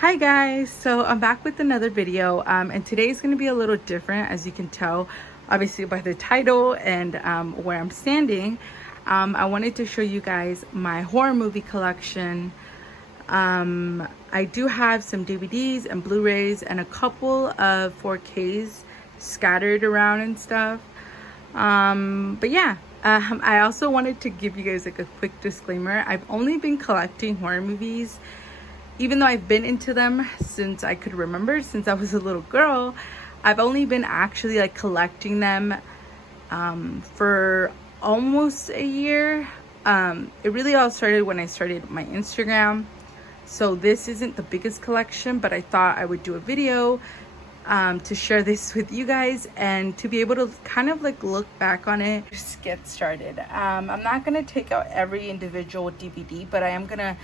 Hi guys, so I'm back with another video, and today's going to be a little different, as you can tell obviously by the title and where I'm standing. I wanted to show you guys my horror movie collection. I do have some DVDs and Blu-rays and a couple of 4Ks scattered around and stuff. But yeah, I also wanted to give you guys like a quick disclaimer. I've only been collecting horror movies, even though I've been into them since I could remember, since I was a little girl. I've only been actually like collecting them for almost a year. It really all started when I started my Instagram. So this isn't the biggest collection, but I thought I would do a video to share this with you guys and to be able to kind of like look back on it. Just get started. I'm not gonna take out every individual DVD, but I am gonna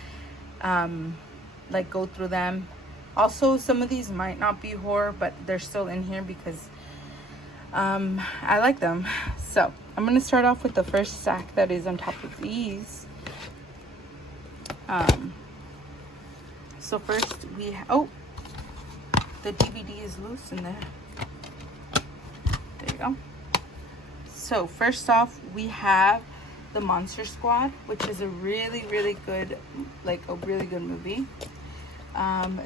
like go through them. Also, some of these might not be horror, but they're still in here because I like them. So I'm gonna start off with the first stack that is on top of these. So first we the DVD is loose in there. There you go. So first off, we have the Monster Squad, which is a really good, like a really good movie.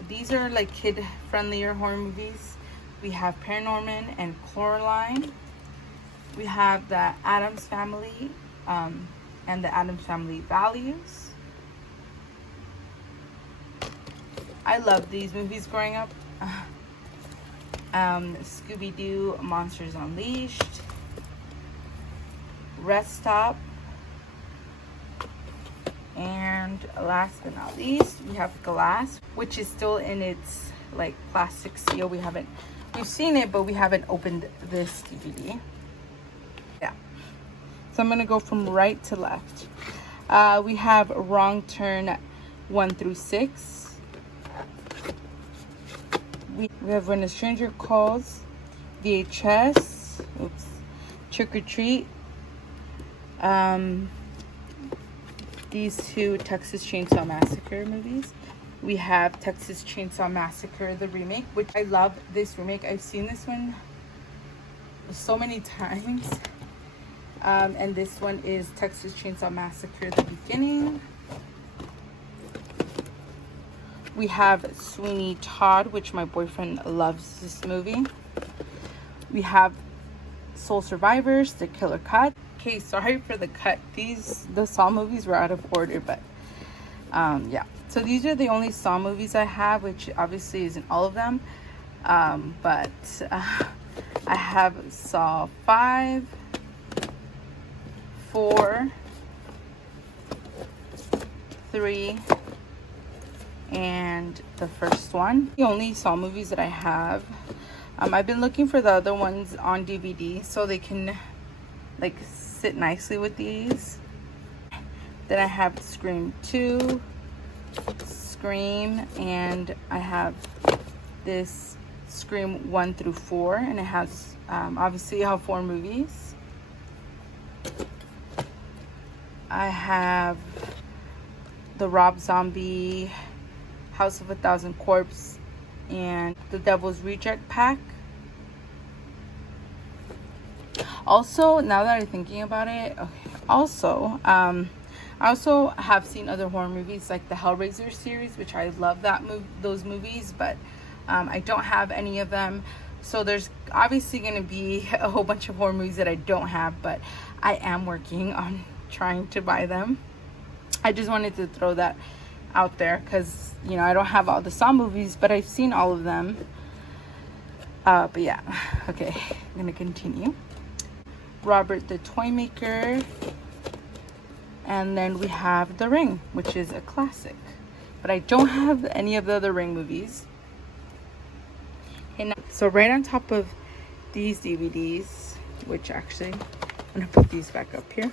These are like kid friendlier horror movies. We have Paranorman and Coraline. We have the Addams Family and the Addams Family Values. I loved these movies growing up. Scooby-Doo, Monsters Unleashed, Rest Stop, and last but not least, we have Glass, which is still in its like plastic seal. We've seen it, but we haven't opened this DVD. Yeah. So I'm gonna go from right to left. We have Wrong Turn 1 through 6. We have When a Stranger Calls, VHS, Trick or Treat. These two Texas Chainsaw Massacre movies. We have Texas Chainsaw Massacre, the remake, which I love this remake. I've seen this one so many times. And this one is Texas Chainsaw Massacre, the beginning. We have Sweeney Todd, which my boyfriend loves this movie. We have Soul Survivors, The Killer Cut. Okay, sorry for the cut. The Saw movies were out of order, but yeah. So these are the only Saw movies I have, which obviously isn't all of them. But I have Saw 5, 4, 3, and the first one. The only Saw movies that I have. I've been looking for the other ones on DVD so they can like sit nicely with these. Then I have Scream 2, Scream, and I have this Scream 1 through 4, and it has obviously all 4 movies. I have the Rob Zombie House of a Thousand Corpse and the Devil's Reject Pack. Also, now that I'm thinking about it, I also have seen other horror movies like the Hellraiser series, which I love those movies, but I don't have any of them. So there's obviously going to be a whole bunch of horror movies that I don't have, but I am working on trying to buy them. I just wanted to throw that out there because, you know, I don't have all the Saw movies, but I've seen all of them. But yeah, okay, I'm gonna continue. Robert the Toymaker, and then we have The Ring, which is a classic, but I don't have any of the other Ring movies. Okay, so right on top of these DVDs, which actually I'm gonna put these back up here,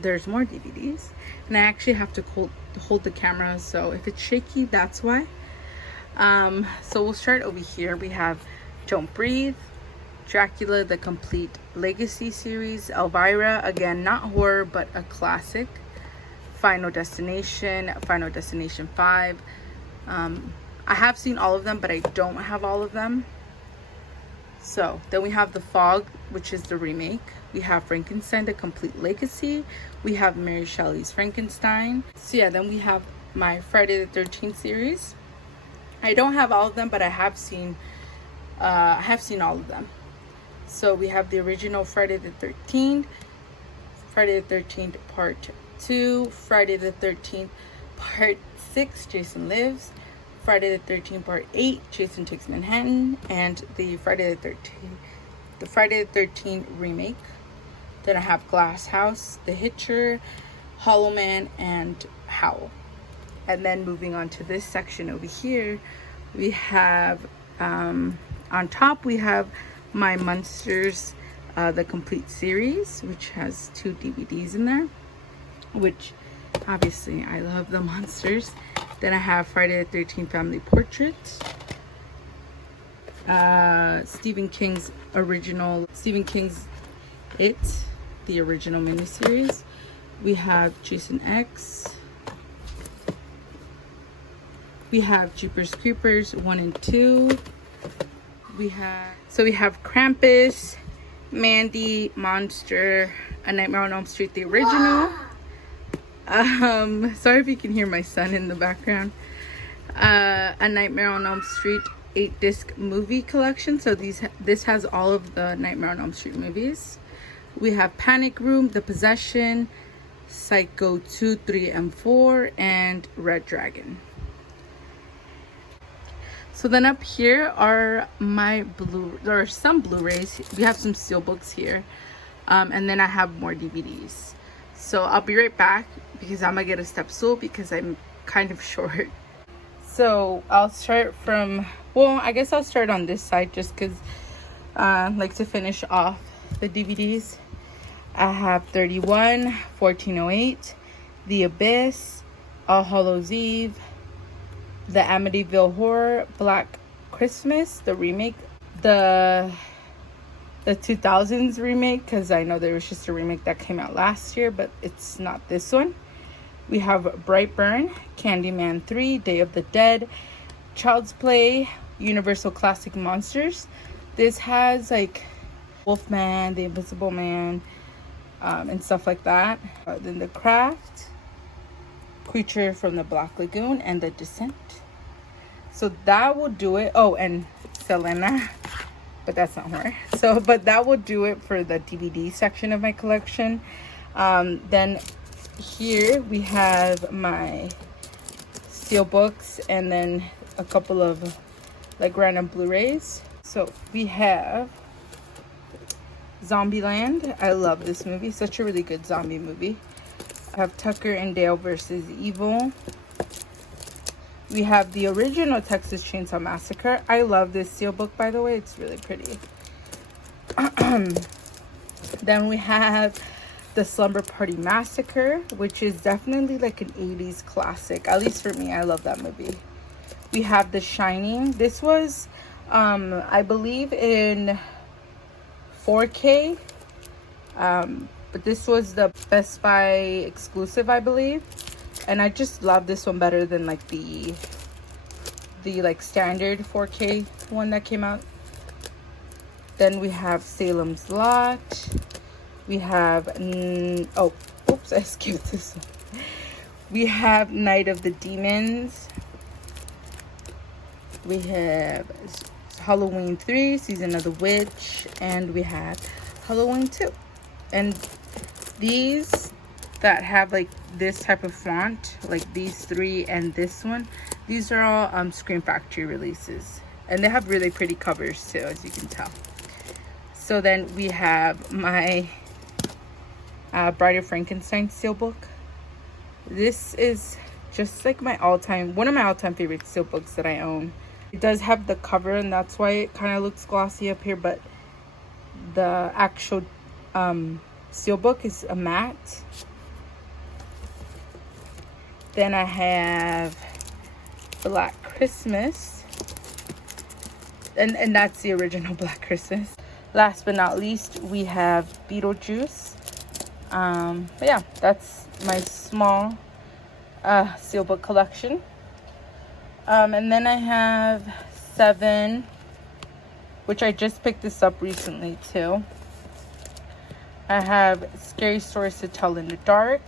there's more DVDs, and I actually have to hold the camera, so if it's shaky, that's why. So we'll start over here. We have Don't Breathe, Dracula the Complete Legacy series, Elvira, again not horror but a classic, Final Destination, Final Destination 5, I have seen all of them, but I don't have all of them. So then we have The Fog, which is the remake. We have Frankenstein, The Complete Legacy. We have Mary Shelley's Frankenstein. So yeah, then we have my Friday the 13th series. I don't have all of them, but I have seen all of them. So we have the original Friday the 13th, Friday the 13th Part 2, Friday the 13th Part 6, Jason Lives, Friday the 13th Part 8, Jason Takes Manhattan, and the Friday the 13th remake. Then I have Glass House, The Hitcher, Hollow Man, and Howl. And then moving on to this section over here, we have on top we have my Monsters the Complete Series, which has 2 DVDs in there, which obviously I love the Monsters. Then I have Friday the 13th Family Portraits, Stephen King's It, the original miniseries. We have Jason X. We have Jeepers Creepers 1 and 2. We have Krampus, Mandy, Monster, A Nightmare on Elm Street, the original. Sorry if you can hear my son in the background. A Nightmare on Elm Street 8-disc movie collection. So this has all of the Nightmare on Elm Street movies. We have Panic Room, The Possession, Psycho 2, 3, and 4, and Red Dragon. So then up here are there are some Blu-rays. We have some steelbooks here. And then I have more DVDs. So I'll be right back because I'm gonna get a step stool because I'm kind of short. So I'll start from, well, I guess I'll start on this side just because I like to finish off the DVDs. I have 31, 1408, The Abyss, All Hallows Eve, The Amityville Horror, Black Christmas, the remake, the 2000s remake, because I know there was just a remake that came out last year, but it's not this one. We have Brightburn, Candyman 3, Day of the Dead, Child's Play, Universal Classic Monsters. This has like Wolfman, The Invisible Man, and stuff like that. Then The Craft, Creature from the Black Lagoon, and The Descent. So that will do it. Oh, and Selena, but that's not her. So, but that will do it for the DVD section of my collection. Then here we have my steelbooks and then a couple of like random Blu-rays. So we have Zombieland. I love this movie. Such a really good zombie movie. I have Tucker and Dale versus Evil. We have the original Texas Chainsaw Massacre. I love this steelbook, by the way. It's really pretty. Then we have the Slumber Party Massacre, which is definitely like an 80s classic. At least for me, I love that movie. We have The Shining. This was, I believe, in 4K. But this was the Best Buy exclusive, I believe. And I just love this one better than like the like standard 4K one that came out. Then we have Salem's Lot. We have oh, oops, I skipped this one. We have Night of the Demons. We have Halloween 3, Season of the Witch, and we have Halloween 2. And these that have like this type of font, like these 3 and this one, these are all Scream Factory releases, and they have really pretty covers too, as you can tell. So then we have my Bride of Frankenstein steelbook. This is just like one of my all-time favorite steelbooks that I own. It does have the cover, and that's why it kind of looks glossy up here, but the actual steelbook is a matte. Then I have Black Christmas, and that's the original Black Christmas. Last but not least, we have Beetlejuice. But yeah, that's my small steelbook collection. And then I have 7, which I just picked this up recently too. I have Scary Stories to Tell in the Dark.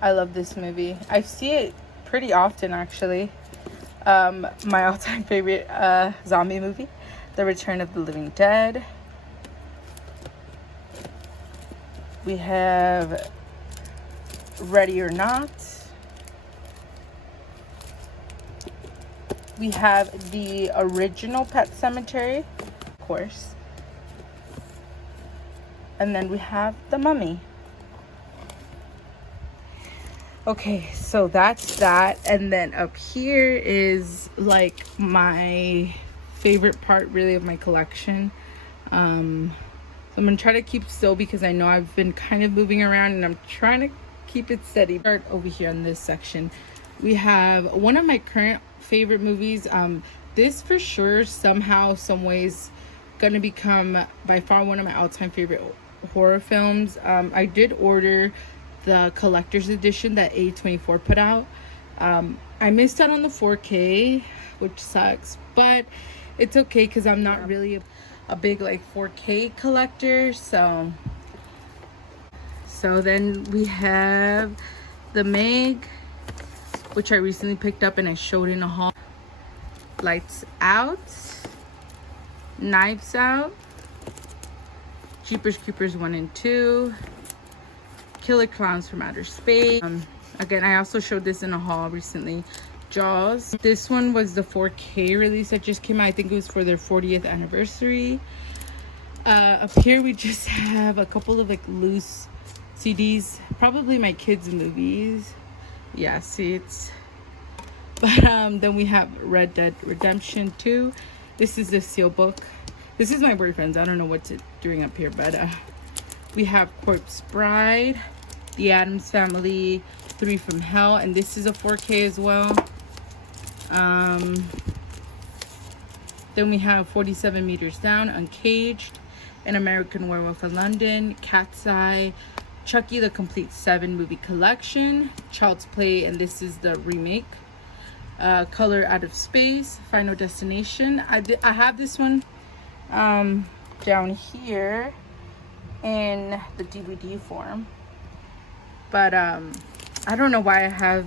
I love this movie. I see it pretty often actually. My all-time favorite zombie movie, The Return of the Living Dead. We have Ready or Not. We have the original Pet Sematary, of course. And then we have The Mummy. Okay, so that's that. And then up here is like my favorite part really of my collection. So I'm gonna try to keep still because I know I've been kind of moving around and I'm trying to keep it steady. Start over here in this section. We have one of my current favorite movies. This for sure somehow, some ways, gonna become by far one of my all-time favorite horror films. I did order the collector's edition that A24 put out. I missed out on the 4K, which sucks, but it's okay because I'm not really a big like 4K collector. So then we have The Meg, which I recently picked up and I showed in a haul. Lights Out, Knives Out, Jeepers Creepers 1 and 2, Killer Clowns from Outer Space. Again, I also showed this in a haul recently. Jaws. This one was the 4K release that just came out. I think it was for their 40th anniversary. Up here we just have a couple of like loose CDs, probably my kids' movies. Yeah, see, it's... But then we have Red Dead Redemption 2. This is the seal book. This is my boyfriend's. I don't know what's it doing up here, but we have Corpse Bride, The Addams Family, 3 from Hell, and this is a 4K as well. Then we have 47 Meters Down, Uncaged, An American Werewolf in London, Cat's Eye, Chucky the Complete 7 movie collection, Child's Play, and this is the remake. Color Out of Space, Final Destination. I have this one down here in the DVD form, but I don't know why I have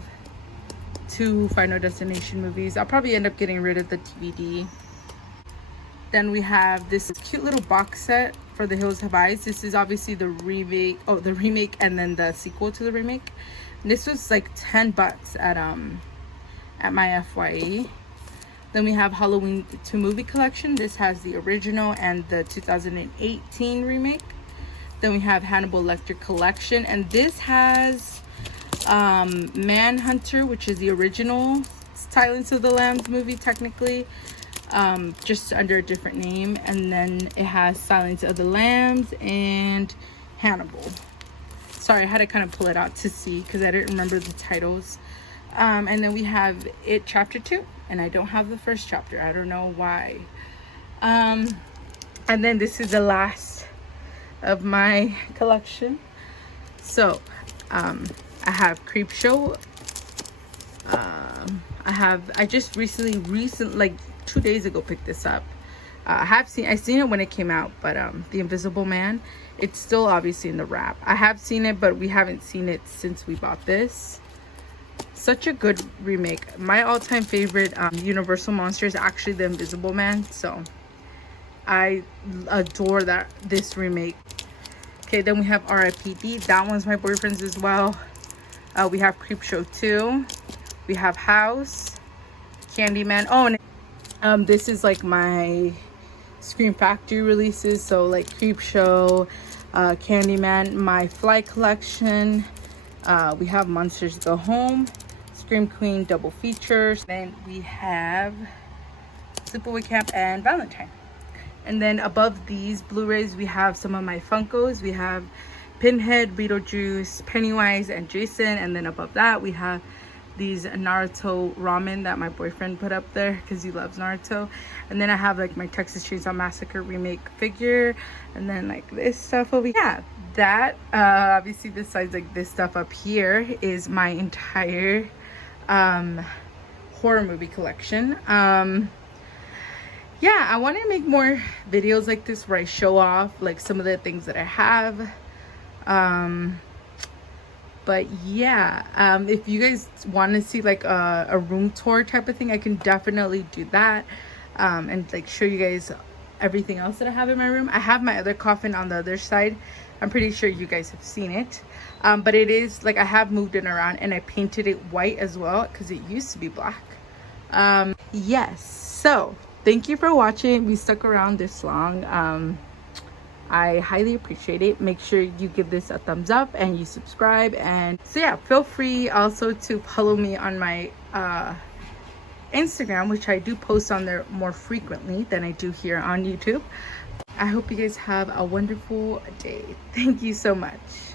2 Final Destination movies. I'll probably end up getting rid of the DVD. Then we have this cute little box set for The Hills Have Eyes. This is obviously the remake, the remake and then the sequel to the remake. And this was like $10 at my FYE. Then we have Halloween 2 movie collection. This has the original and the 2018 remake. Then we have Hannibal Lecter collection, and this has Manhunter, which is the original Silence of the Lambs movie technically, just under a different name. And then it has Silence of the Lambs and Hannibal. Sorry, I had to kind of pull it out to see because I didn't remember the titles. And then we have It Chapter 2, and I don't have the first chapter. I don't know why. And then this is the last of my collection. So I have Creepshow. I just recently like 2 days ago picked this up. I seen it when it came out, but The Invisible Man, it's still obviously in the wrap. I have seen it, but we haven't seen it since we bought this. Such a good remake. My all-time favorite Universal monster is actually The Invisible Man, so I adore this remake. Okay, then we have R.I.P.D. That one's my boyfriend's as well. We have Creepshow 2. We have House, Candyman. Oh, and this is like my Scream Factory releases. So like Creepshow, Candyman, my Fly collection. We have Monsters Go Home, Scream Queen double features. Then we have Sleepaway Camp and Valentine. And then above these Blu-rays, we have some of my Funkos. We have Pinhead, Beetlejuice, Pennywise, and Jason. And then above that, we have these Naruto ramen that my boyfriend put up there because he loves Naruto. And then I have like my Texas Chainsaw Massacre remake figure. And then like this stuff over here. Yeah, that, obviously besides like this stuff up here, is my entire horror movie collection. Yeah, I want to make more videos like this where I show off like some of the things that I have. But yeah, if you guys want to see like a room tour type of thing, I can definitely do that, and like show you guys everything else that I have in my room. I have my other coffin on the other side. I'm pretty sure you guys have seen it, but it is like I have moved it around and I painted it white as well because it used to be black. Yes, so thank you for watching. We stuck around this long. I highly appreciate it. Make sure you give this a thumbs up and you subscribe. And so yeah, feel free also to follow me on my Instagram, which I do post on there more frequently than I do here on YouTube. I hope you guys have a wonderful day. Thank you so much.